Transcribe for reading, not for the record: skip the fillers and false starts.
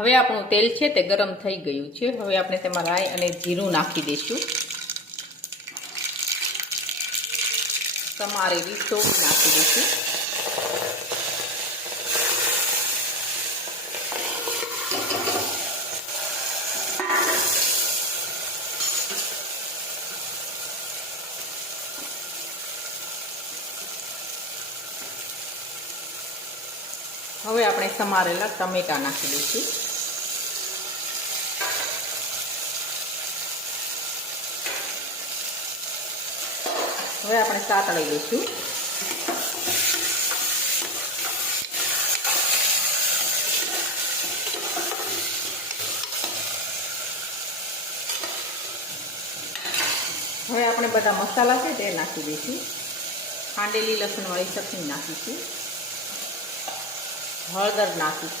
હવે આપણું તેલ છે તે ગરમ થઈ ગયું છે। હવે આપણે તેમાં રાઈ અને જીરું નાખી દઈશું। સમારેલી સોળી નાખી દઈશું। હવે આપણે સમારેલા ટમેટા નાખી દઈશું। હવે આપણે સાતળી લઈશું। હવે આપણે બધા મસાલા છે તે નાખી દઈશું। ખાંડેલી લસણવાળી ચટણી નાખીશું। હળદર નાખીશું।